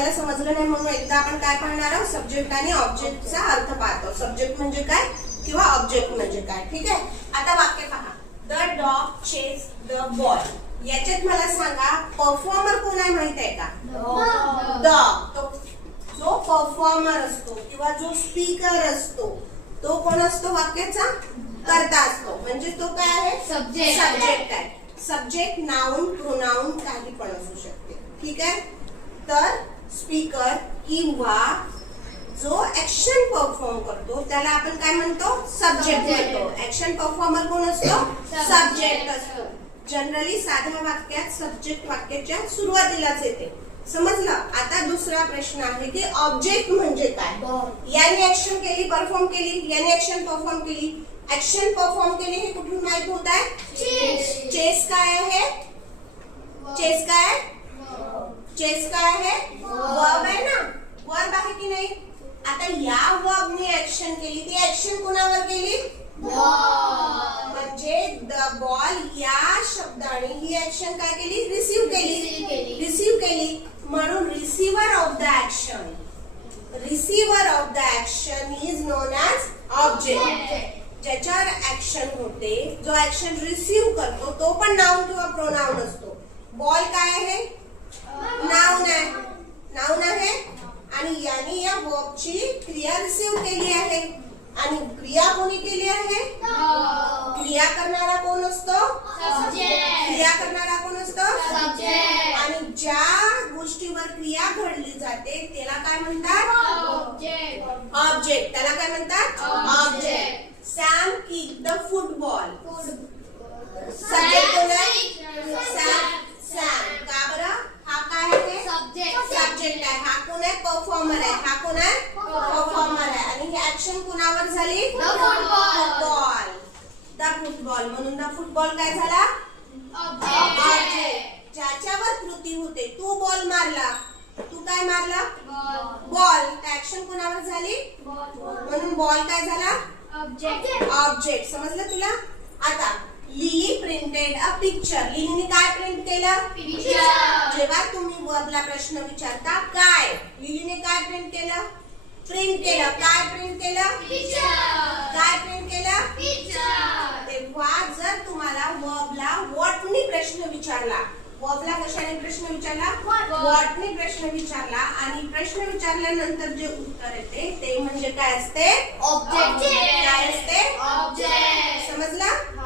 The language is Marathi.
आपल्याला समजलं नाही म्हणून एकदा आपण काय पाहणार आहोत, सब्जेक्ट आणि ऑब्जेक्टचा अर्थ पाहतो. सब्जेक्ट म्हणजे काय किंवा ऑब्जेक्ट म्हणजे काय. ठीक आहे. आता वाक्य पहा. The dog chase the ball. याच्यात मला सांगा परफॉर्मर कोण आहे माहित आहे का? डॉग. जो परफॉर्मर असतो किंवा जो स्पीकर असतो तो कोण असतो? वाक्याचा कर्ता असतो. म्हणजे तो काय आहे? सब्जेक्ट आहे. सब्जेक्ट नाउन प्रोनाउन काही पण असू शकते. ठीक आहे. तर स्पीकर किंवा जो ऍक्शन परफॉर्म करतो त्याला आपण काय म्हणतो? सब्जेक्ट म्हणतो. ऍक्शन परफॉर्मर कोण असतो? सब्जेक्ट असतो. जनरली साध्या वाक्यात सब्जेक्ट वाक्याच्या सुरुवातीलाच येते. समजलं. आता दुसरा प्रश्न आहे की ऑब्जेक्ट म्हणजे काय. याने ऍक्शन केली, परफॉर्म केली, याने ऍक्शन परफॉर्म केली. ऍक्शन परफॉर्म केली हे कुठून माहित होत आहे? चेस काय आहे? चेस काय? चेस काय आहे? वर्ब आहे ना. वर्ब आहे की नाही. आता या वर्बने ऍक्शन केली. ती ऍक्शन कोणावर केली? म्हणजे द बॉल या शब्दाने ही ऍक्शन काय केली? रिसीव्ह केली. रिसीव्ह केली म्हणून receiver of the action. Receiver of the action is non as object. ज्याच्यावर ऍक्शन होते, जो ऍक्शन रिसीव्ह करतो तो पण नाउन किंवा प्रोनाउन असतो. बॉल काय आहे? नाउन आहे. नाउन आहे आणि याने या वर्बची क्रिया रिसीव्ह केली आहे. आणि क्रिया कोणी केली आहे? क्रिया करणारा कोण असतो? क्रिया करणारा कोण असतो? आणि ज्या गोष्टीवर क्रिया घडली जाते त्याला काय म्हणतात? ऑब्जेक्ट. त्याला काय म्हणतात? Object. Sam kick the football. Subject कोण आहे? सॅम. का बरं? हा काय आहे? सब्जेक्ट आहे. हा कोण आहे? परफॉर्मर आहे. हा कोण आहे? परफॉर्मर आहे. आणि ही ऍक्शन कोणावर झाली? फुटबॉल. The football. म्हणून द फुटबॉल काय झाला? ऑब्जेक्ट. ज्याच्यावर कृती होते. तू बॉल मारला. तू काय मारला? बॉल. ऍक्शन कोणावर झाली? म्हणून बॉल काय झाला? ऑब्जेक्ट. समजलं तुला. आता लिली प्रिंटेड अ पिक्चर. लिलीने काय प्रिंट केलं? जेव्हा तुम्ही वर्बला प्रश्न विचारता काय, लिलीने काय प्रिंट केलं? प्रिंट केलं. काय प्रिंट केलं? काय प्रिंट केलं? तेव्हा जर तुम्हाला वर्बला व्हॉटने प्रश्न विचारला, वर्बला कशाने प्रश्न विचारला? व्हॉटने प्रश्न विचारला आणि प्रश्न विचारल्यानंतर जे उत्तर येते ते म्हणजे काय असते? ऑब्जेक्ट. काय असते? ऑब्जेक्ट. समजलं.